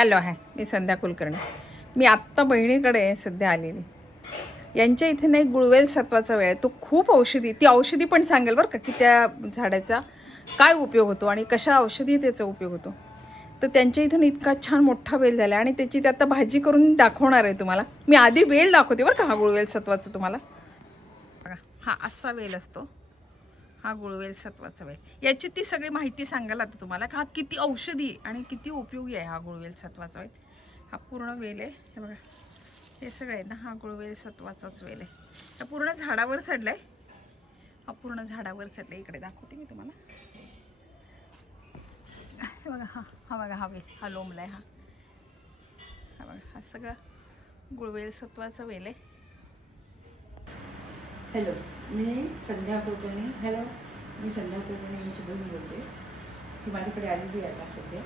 Hello आहे, मी संध्या कुलकर्णी. मी आत्ता बहिणीकडे सध्या आलेली. यांच्या इथे नाही गुळवेल सत्वाचा वेळ आहे. तो खूप औषधी, ती औषधी पण सांगेल बरं का, की त्या झाडाचा काय उपयोग होतो आणि कशा औषधी त्याचा उपयोग होतो. तर त्यांच्या इथून इतका छान मोठा वेल झाला आणि त्याची ते आता भाजी करून दाखवणार आहे तुम्हाला. मी आधी वेल दाखवते बरं का, हा गुळवेल सत्वाचा तुम्हाला. बघा, हा असा वेल असतो, हा गुळवेल सत्वाचा वेल. याची ती सगळी माहिती सांगायला आता तुम्हाला, का हा किती औषधी आणि किती उपयोगी आहे हा गुळवेल सत्वाचा वेल. हा पूर्ण वेल आहे, हे बघा, हे सगळं आहे ना, हा गुळवेल सत्वाचाच वेल आहे. हा पूर्ण झाडावर चढलाय, हा पूर्ण झाडावर चढलाय. इकडे दाखवते मी तुम्हाला. हे बघा, हा हा बघा, हा वेल हा लोंबलाय, हा हा बघा, हा सगळा गुळवेल सत्वाचा वेल आहे. हॅलो, मी संध्या कुलकर्णी. हॅलो, मी संध्या कुलकर्णी यांची बहीण बोलते. ती माझ्याकडे आलेली आहे आता सध्या.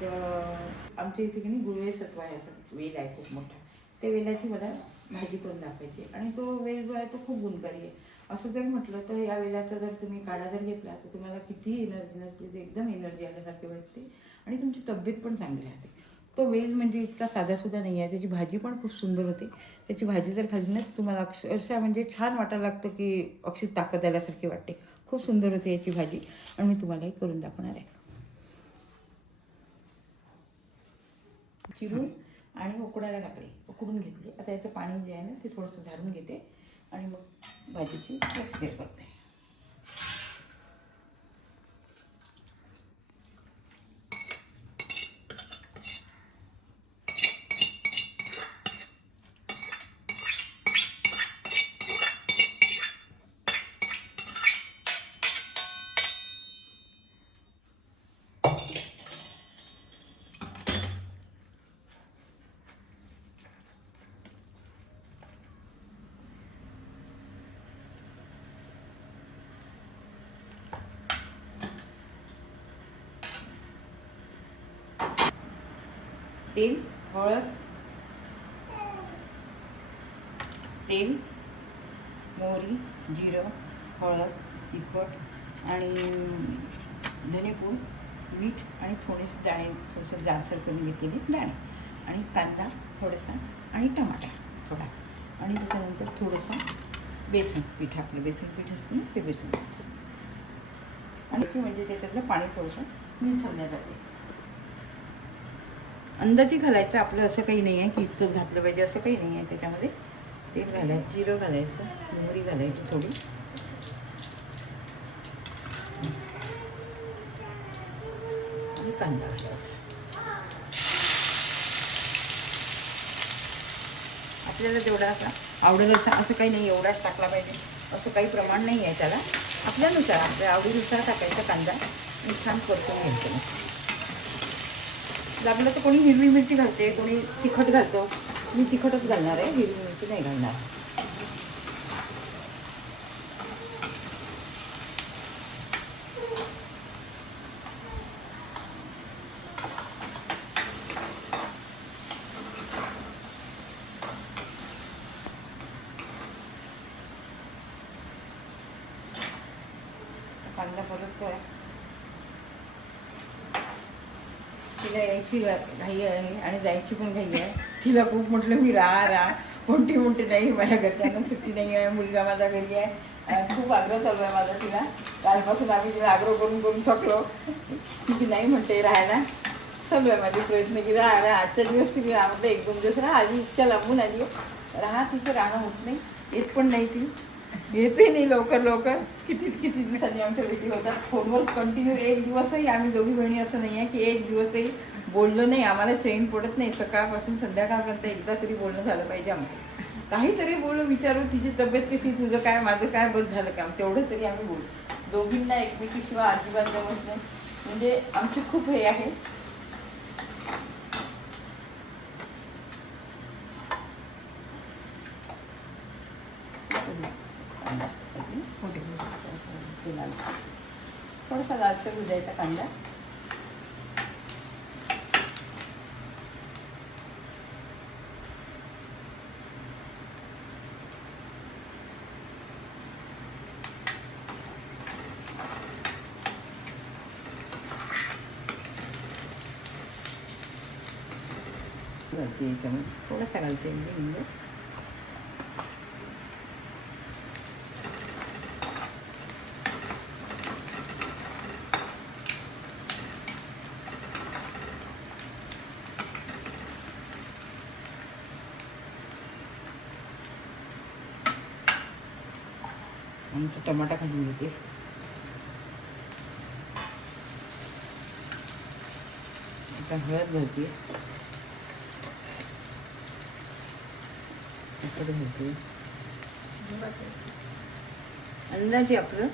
तर आमच्या इथे की नाही गुळवेल सत्व आहे, असं वेल आहे खूप मोठा. त्या वेलाची मला भाजी करून दाखवायची. आणि तो वेल जो आहे तो खूप गुणकारी आहे. असं जर म्हटलं तर या वेलाचा जर तुम्ही काढा जर घेतला तर तुम्हाला कितीही एनर्जी नसली तर एकदम एनर्जी आल्यासारखे वाटते आणि तुमची तब्येत पण चांगली राहते. तो वेल म्हणजे इतका साधासुद्धा नाही आहे, त्याची भाजी पण खूप सुंदर होते. त्याची भाजी जर खाल्ली ना तुम्हाला अक्षरशः म्हणजे छान वाटायला लागतं, की अक्षी ताकद आल्यासारखी वाटते. खूप सुंदर होते याची भाजी आणि मी तुम्हालाही करून दाखवणार आहे. चिरून आणि उकडायला टाकले, उकडून घेतले. आता याचं पाणी जे आहे ना ते थोडंसं झारून घेते आणि मग भाजीची प्रोसिजर करते. तेल, हळद, तेल, मोहरी, जिरं, हळद, तिखट आणि धनेपूड, मीठ आणि थोडेसे दाणे, थोडंसं जाडसर करून घेतलेले दाणे आणि कांदा थोडासा आणि टमाटा थोडा आणि त्याच्यानंतर थोडंसं बेसन पीठ, आपलं बेसन पीठ असतं ना ते बेसन पीठ आणि म्हणजे त्याच्यातलं पाणी थोडंसं निथळण्यात जाते. अंदाजे घालायचं, आपलं असं काही नाही आहे की इतकंच घातलं पाहिजे असं काही नाही आहे. त्याच्यामध्ये तेल घालायचं, जिरं घालायचं, मोहरी घालायची थोडी आणि कांदा घालायचा. आपल्याला जेवढा असा आवडेल असं काही नाही, एवढाच टाकला पाहिजे असं काही प्रमाण नाही आहे त्याला. आपल्यानुसार, आपल्या आवडीनुसार टाकायचा कांदा आणि छान परतून घ्यायचं. लागलं तर कोणी हिरवी मिरची घालते, कोणी तिखट घालतो. मी तिखटच घालणार आहे, हिरवी मिरची नाही घालणार. कांदा परत तिला यायची घाई आहे आणि जायची पण घाई आहे. तिला खूप म्हटलं मी राहा कोणती म्हणते नाही, माझ्या घरच्यांना सुट्टी नाही आहे, मुलगा माझा घरी आहे. खूप आग्रह चालू आहे माझा तिला. कालपासून आम्ही तिला आग्रह करून करून थकलो. ती नाही म्हणते राहायला. चालू आहे माझे प्रयत्न की राहा. आजच्या दिवस तिने म्हटलं 1-2 दिवस राहा. आधी इतक्या लांबून आली राहा, तिचं राहणं होत नाही, येत पण नाही ती, येतही नाही लवकर. किती दिवसांनी आमच्या भेटी होतात फोनवर कंटिन्यू. एक दिवसही आम्ही दोघी बहिणी असं नाही आहे की एक दिवसही बोललो नाही. आम्हाला चैन पडत नाही. सकाळपासून संध्याकाळपर्यंत एकदा तरी बोलणं झालं पाहिजे आमचं. काहीतरी बोलू, विचारू तिची तब्येत कशी, तुझं काय, माझं काय, बस झालं काम, तेवढं तरी आम्ही बोलू. दोघींना एकमेकीशिवाय अजिबात जमत नाही. म्हणजे आमची खूप हे आहे. थोडासा लालसर होऊ द्यायचा कांदा. घालते याच्यामध्ये, थोडासा घालते हिंग. आणि तो टमाटा घालून घेते. आता हळद घालते, घालते अंदाजे आपलं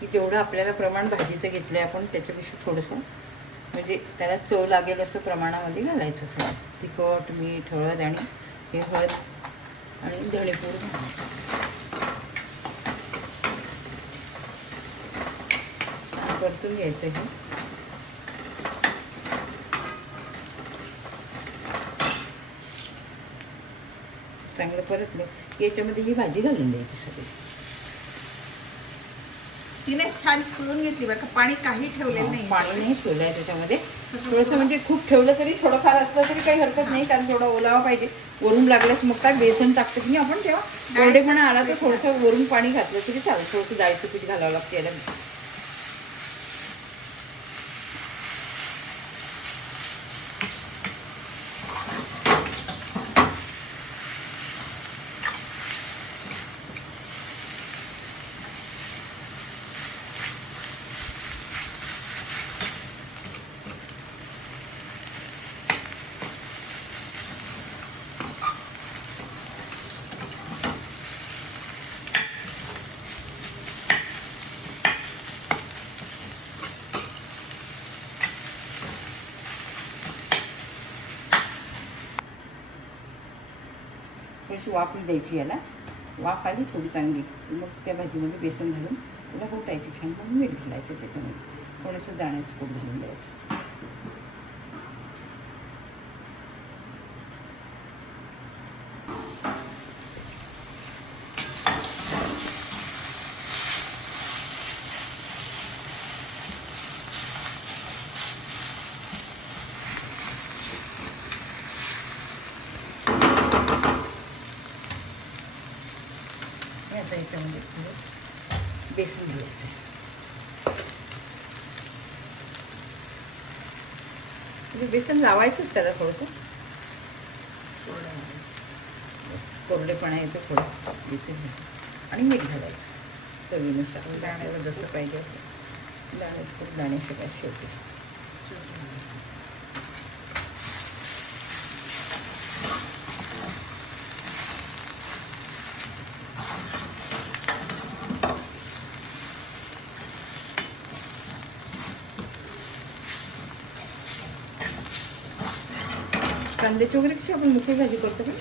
की जेवढं आपल्याला प्रमाण भाजीचं घेतलं आहे आपण त्याच्यापेक्षा थोडंसं म्हणजे त्याला चव लागेल असं प्रमाणामध्ये घालायचं सगळं. तिखट, मीठ, हळद आणि हे हळद आणि धणेपूड घालायचं. परतून घ्यायचं हे. चांगलं परतलं की याच्यामध्ये ही भाजी घालून द्यायची सगळी. तिने छान फुलून घेतली बरं का, पाणी काही ठेवलेलं नाही, पाणी नाही ठेवलं आहे त्याच्यामध्ये. थोडंसं म्हणजे खूप ठेवलं तरी थोडंफार असलं तरी काही हरकत नाही, कारण थोडा ओलावा पाहिजे. वरून लागल्यास मग काय बेसन टाकतं की नाही आपण, तेव्हा कोरडेपणा आला तर थोडंसं वरून पाणी घातलं तरी चालेल. थोडंसं डाळीचं पीठ घालावं लागतं याला. थोडीशी वाफ द्यायची याला. वाफ आली थोडी चांगली मग त्या भाजीमध्ये बेसन घालून त्याला घोटायची छान. मग मीठ घालायचं त्याच्यामध्ये, थोडंसं दाण्याचं कूट घालून द्यायचं. आता याच्यामध्ये बेसन घालायचं. म्हणजे बेसन लावायचंच त्याला थोडंसं, कोरडेपणा येतो थोडं बेसन. आणि मीठ घालायचं चवीनुसार, दाण्याला जसं पाहिजे असं. दाण्याचं खूप दाण्याचं काय शेवटी. कांद्याची वगैरे कशी आपण मोठी भाजी करतो पण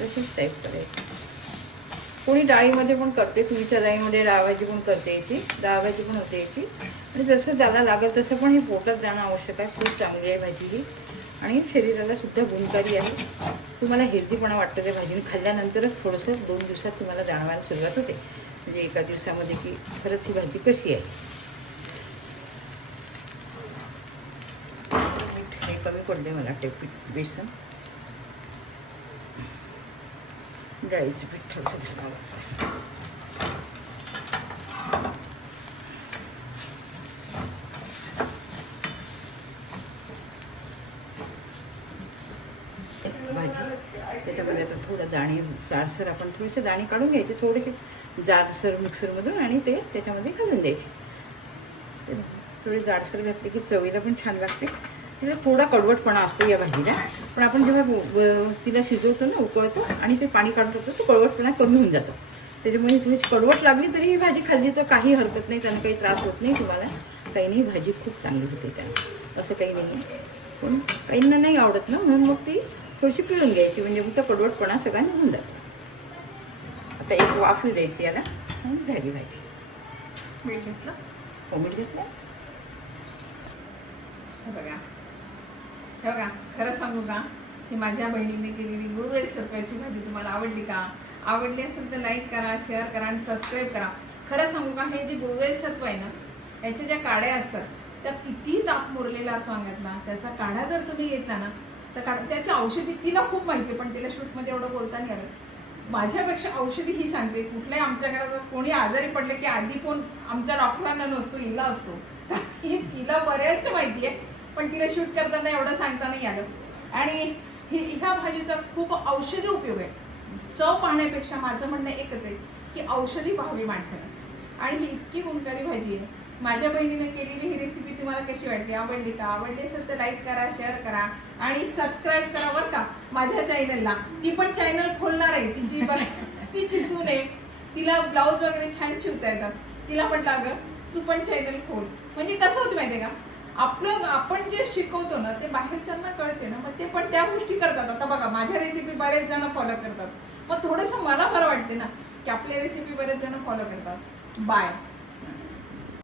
तशीच टाईप करायची. कोणी डाळीमध्ये पण करते, तुरीच्या डाळीमध्ये डाळ भाजी पण करते याची, डाळ भाजी पण होते याची. आणि जसं त्याला लागेल तसं पण हे पोटात जाणं आवश्यक आहे. खूप चांगली आहे भाजी ही आणि शरीराला सुद्धा गुणकारी आहे. तुम्हाला हेल्दीपणा वाटतं त्या भाजीने खाल्ल्यानंतरच थोडंसं 2 दिवसात तुम्हाला जाणवायला सुरुवात होते, म्हणजे एका दिवसामध्ये की खरंच ही भाजी कशी आहे. हे कमी पडले मला पीठ, बेसन, डाळीचं पीठ थोडंसं घालावं लागतं. भाजी त्याच्यामध्ये आता थोडं दाणे जाडसर आपण थोडेसे दाणे काढून घ्यायचे, थोडेसे जाडसर मिक्सरमधून, आणि ते त्याच्यामध्ये घालून द्यायचे. थोडे जाडसर घातले की चवीला पण छान लागते. तिला थोडा कडवटपणा असतो या भाजीला, पण आपण जेव्हा तिला शिजवतो ना, उकळतो आणि ते पाणी काढतो तो कडवटपणा कमी होऊन जातो. त्याच्यामुळे थोडीशी कडवट लागली तरी ही भाजी खाल्ली तर काही हरकत नाही, त्यांना काही त्रास होत नाही तुम्हाला, काही नाही. भाजी खूप चांगली होते त्याला, असं काही नाही आहे. पण काहींना नाही आवडत ना, म्हणून मग ती थोडीशी पिळून घ्यायची, म्हणजे मग तो कडवटपणा सगळा निघून जातो. आता एक वाफी द्यायची याला आणि झाली भाजी. मीठ घेतलं, मीठ घेतलं. बघा हे बघा, खरं सांगू का, की माझ्या बहिणीने केलेली गुळवेल सरप्याची भाजी तुम्हाला आवडली का? आवडली असेल तर लाईक करा, शेअर करा आणि सबस्क्राईब करा. खरं सांगू का, हे जे गुळवेल सत्व आहे ना, याच्या ज्या काड्या असतात त्या किती ताप मुरलेला असो अंगातला, त्याचा काढा जर तुम्ही घेतला ना तर कारण त्याची औषधी तिला खूप माहिती आहे, पण तिला शूटमध्ये एवढं बोलता नाही आलं. माझ्यापेक्षा औषधी ही सांगते. कुठल्याही आमच्या घरात कोणी आजारी पडले की आधी फोन आमच्या डॉक्टरांना नसतो, हिला असतो. हिला बऱ्याच माहिती आहे, पण तिला शूट करताना एवढं सांगता नाही आलं. आणि ह्या भाजीचा खूप औषधी उपयोग आहे. चव पाहण्यापेक्षा माझं म्हणणं एकच आहे की औषधी पाहावी माणसाला. आणि ही इतकी गुणकारी भाजी आहे. माझ्या बहिणीने केलेली ही रेसिपी तुम्हाला कशी वाटली, आवडली का? आवडली असेल तर लाईक करा, शेअर करा आणि सबस्क्राईब करा बरं का माझ्या चॅनलला. ती पण चॅनल खोलणार आहे. तिची सून आहे, तिला ब्लाऊज वगैरे छान शिवता येतात. तिला म्हटलं अगं तू पण चॅनल खोल. म्हणजे कसं होतं माहितीये का, आपण जे शिकवतो ना ते बाहेरच्यांना कळते ना, मग ते पण त्या गोष्टी करतात. आता बघा माझ्या रेसिपी बरेच जण फॉलो करतात, मग थोडंसं मला बरं वाटते ना की आपल्या रेसिपी बरेच जण फॉलो करतात. बाय.